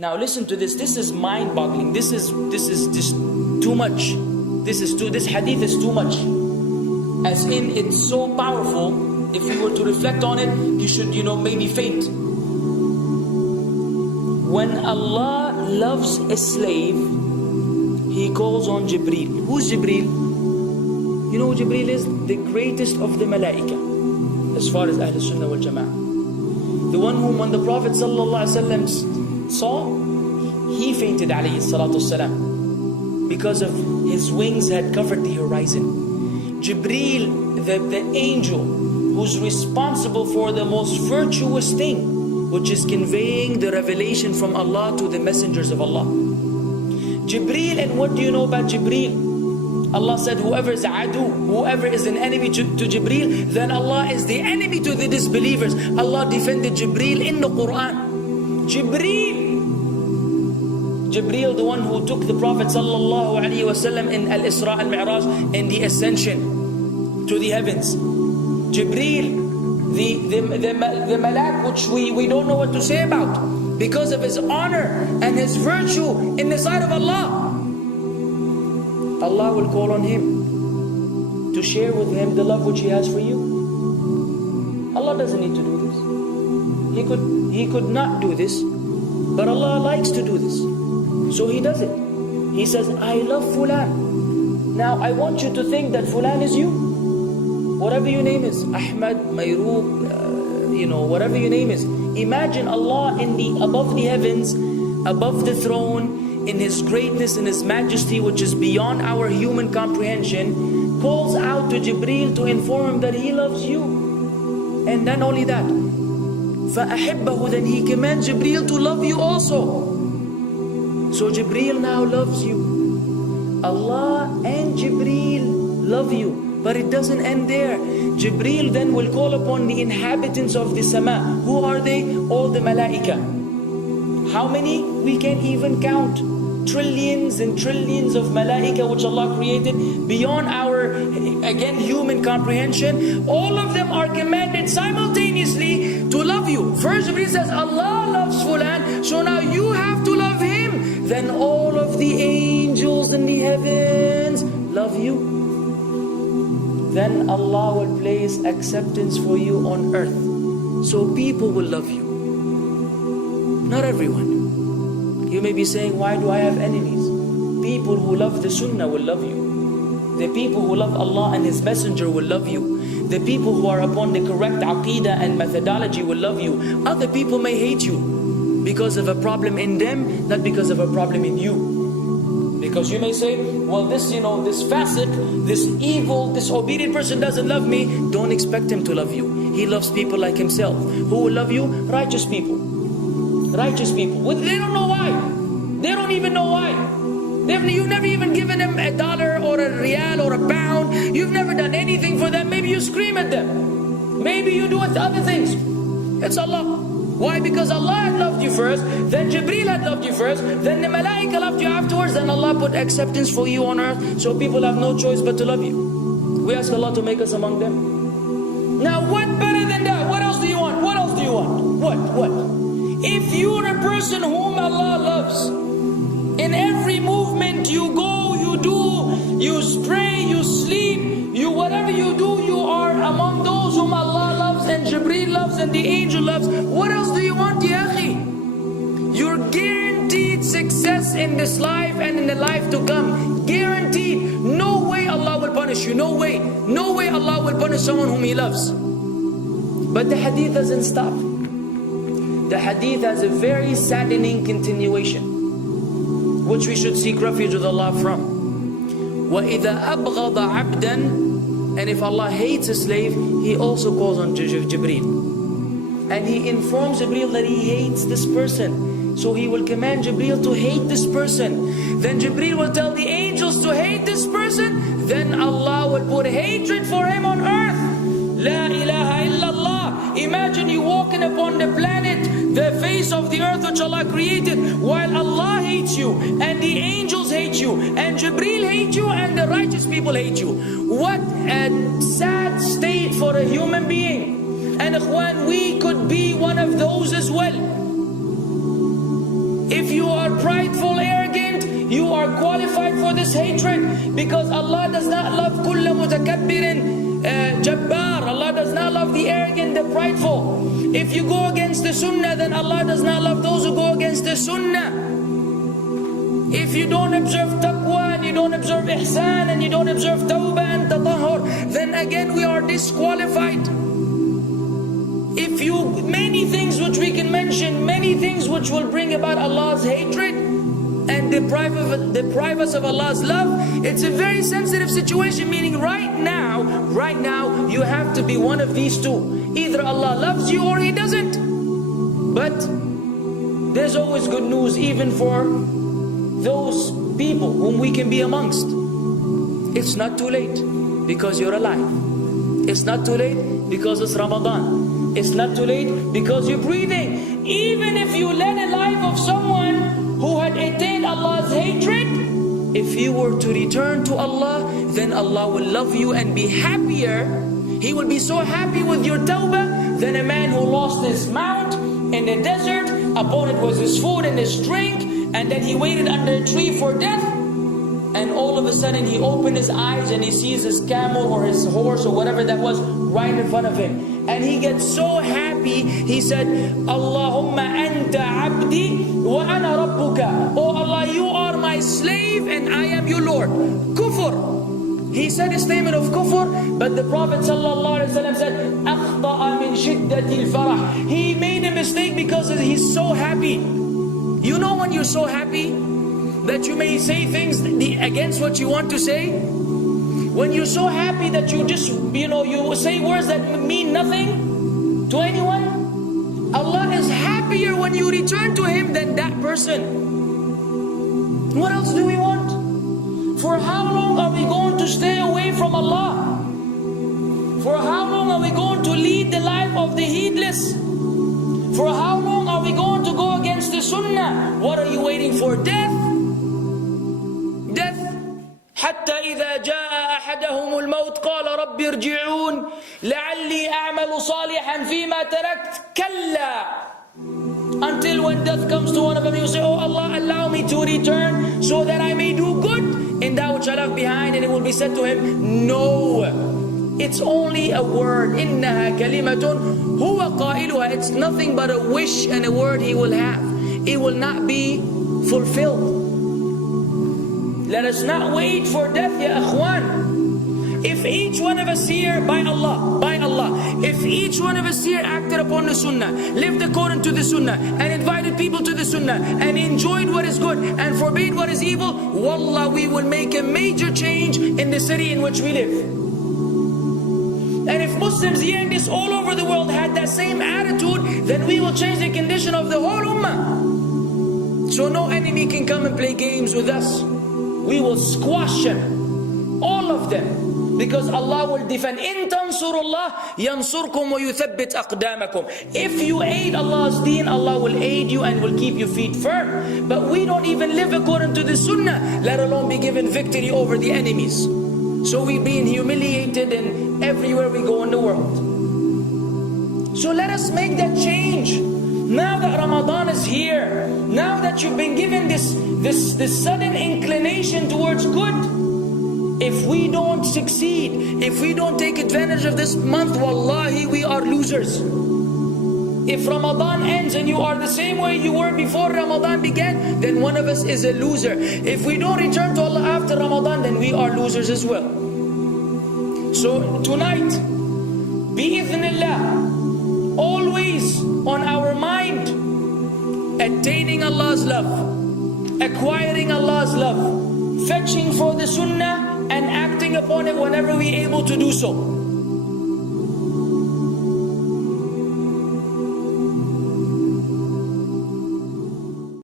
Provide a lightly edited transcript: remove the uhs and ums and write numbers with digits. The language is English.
Now listen to this. This is mind-boggling. This is just too much. This hadith is too much. As in, it's so powerful. If you were to reflect on it, you should, maybe faint. When Allah loves a slave, He calls on Jibreel. Who's Jibreel? You know who Jibreel is? The greatest of the malaika, as far as Ahl Sunnah wal Jama'ah. The one whom when the Prophet ﷺ saw, he fainted alayhi salatu wasalam, because of his wings had covered the horizon. Jibreel, the angel who's responsible for the most virtuous thing, which is conveying the revelation from Allah to the messengers of Allah. Jibreel, and what do you know about Jibreel? Allah said, whoever is adu, whoever is an enemy to Jibreel, then Allah is the enemy to the disbelievers. Allah defended Jibreel in the Quran. Jibreel, the one who took the Prophet ﷺ in Al-Isra al-Mi'raj, in the ascension to the heavens. Jibreel, the malak, which we don't know what to say about, because of his honor and his virtue in the sight of Allah. Allah will call on him to share with him the love which He has for you. Allah doesn't need to do this. He could not do this, but Allah likes to do this, so He does it. He says, I love Fulan. Now I want you to think that Fulan is you. Whatever your name is, Ahmad, Mayroob, whatever your name is. Imagine Allah above the heavens, above the throne, in His greatness and His majesty, which is beyond our human comprehension, calls out to Jibreel to inform him that He loves you. And then only that, فَأَحِبَّهُ, then He commands Jibreel to love you also. So Jibreel now loves you. Allah and Jibreel love you. But it doesn't end there. Jibreel then will call upon the inhabitants of the sama. Who are they? All the malaika. How many? We can't even count. Trillions and trillions of malaika which Allah created beyond our, again, human comprehension. All of them are commanded simultaneously to love you. First Jibreel says, Allah loves Fulan, so now you have to love him. Then all of the angels in the heavens love you. Then Allah will place acceptance for you on earth. So people will love you. Not everyone. You may be saying, why do I have enemies? People who love the Sunnah will love you. The people who love Allah and His Messenger will love you. The people who are upon the correct aqidah and methodology will love you. Other people may hate you because of a problem in them, not because of a problem in you. Because you may say, well, this fasiq, this evil, disobedient person doesn't love me. Don't expect him to love you. He loves people like himself. Who will love you? Righteous people. Righteous people. Well, they don't know why. They don't even know why. You've never even given them $1 or a riyal or a pound. You've never done anything for them. Maybe you scream at them. Maybe you do other things. It's Allah. Why? Because Allah had loved you first, then Jibreel had loved you first, then the malaika loved you afterwards, then Allah put acceptance for you on earth, so people have no choice but to love you. We ask Allah to make us among them. Now what better than that? What else do you want? What else do you want? What? If you're a person whom Allah loves, in every movement you go, you do, you pray, you sleep, whatever you do, you are among those whom Allah loves and Jibreel loves and the angel loves. What else do you want, ya akhi? You're guaranteed success in this life and in the life to come. Guaranteed. No way Allah will punish you. No way. No way Allah will punish someone whom He loves. But the hadith doesn't stop. The hadith has a very saddening continuation, which we should seek refuge with Allah from. وَإِذَا أَبْغَضَ عَبْدًا, and if Allah hates a slave, He also calls on Jibreel. And He informs Jibreel that He hates this person. So He will command Jibreel to hate this person. Then Jibreel will tell the angels to hate this person. Then Allah will put hatred for him on earth. La ilaha illallah. Imagine you walking upon the planet, the face of the earth which Allah created, while Allah hates you, and the angels hate you, and Jibreel hates you, and the righteous people hate you. What a sad state for a human being. And ikhwan, we could be one of those as well. If you are prideful, arrogant, you are qualified for this hatred, because Allah does not love kulla mutakabbirin jabbar. Allah does not love the arrogant, the prideful. If you go against the sunnah, then Allah does not love those who go against the sunnah. If you don't observe taqwa, and you don't observe ihsan, and you don't observe tawbah and tatahur, then again we are disqualified. If you, many things which we can mention, many things which will bring about Allah's hatred and deprive us of Allah's love. It's a very sensitive situation, meaning right now, you have to be one of these two. Either Allah loves you or He doesn't. But there's always good news, even for those people whom we can be amongst. It's not too late because you're alive. It's not too late because it's Ramadan. It's not too late because you're breathing. Even if you led a life of someone who had attained Allah's hatred, if you were to return to Allah, then Allah will love you and be happier. He will be so happy with your tawbah than a man who lost his mount in the desert. Upon it was his food and his drink, and then he waited under a tree for death, and all of a sudden he opened his eyes and he sees his camel or his horse or whatever that was right in front of him, and he gets so happy. He said, Allahumma anta abdi wa ana rabbuka. Oh Allah, you are my slave and I am your Lord. Kufr. He said a statement of kufr, but the Prophet ﷺ said, أخطأ من شدة الفرح. He made a mistake because he's so happy. You know when you're so happy that you may say things against what you want to say? When you're so happy that you just, you say words that mean nothing to anyone? Allah is happier when you return to Him than that person. What else do we want? For how long are we going to stay away from Allah? For how long are we going to lead the life of the heedless? For how long are we going to go against the sunnah? What are you waiting for? Death? Death. حتى إذا جاء أحدهم الموت قال رب ارجعون لعلي أعمل صالحا فيما تركت كلا. Until when death comes to one of them, you say, oh Allah, allow me to return so that I may do good in that which I left behind. And it will be said to him, no, it's only a word. إنها كلمة هو قائلها. It's nothing but a wish and a word he will have. It will not be fulfilled. Let us not wait for death, ya akhwan. If each one of us here, by Allah, if each one of us here acted upon the sunnah, lived according to the sunnah, and invited people to the sunnah, and enjoyed what is good, and forbade what is evil, wallah, we will make a major change in the city in which we live. And if Muslims hearing this all over the world had that same attitude, then we will change the condition of the whole ummah. So no enemy can come and play games with us. We will squash them, all of them. Because Allah will defend. إِن تَنْصُرُ اللَّهِ يَنْصُرْكُمْ وَيُثَبِّتْ أَقْدَامَكُمْ. If you aid Allah's deen, Allah will aid you and will keep your feet firm. But we don't even live according to the sunnah, let alone be given victory over the enemies. So we're being humiliated in everywhere we go in the world. So let us make that change. Now that Ramadan is here, now that you've been given this sudden inclination towards good, if we don't succeed, if we don't take advantage of this month, wallahi, we are losers. If Ramadan ends and you are the same way you were before Ramadan began, then one of us is a loser. If we don't return to Allah after Ramadan, then we are losers as well. So tonight, bi'idhnillah, always on our mind, attaining Allah's love, acquiring Allah's love, fetching for the sunnah, and acting upon it whenever we're able to do so.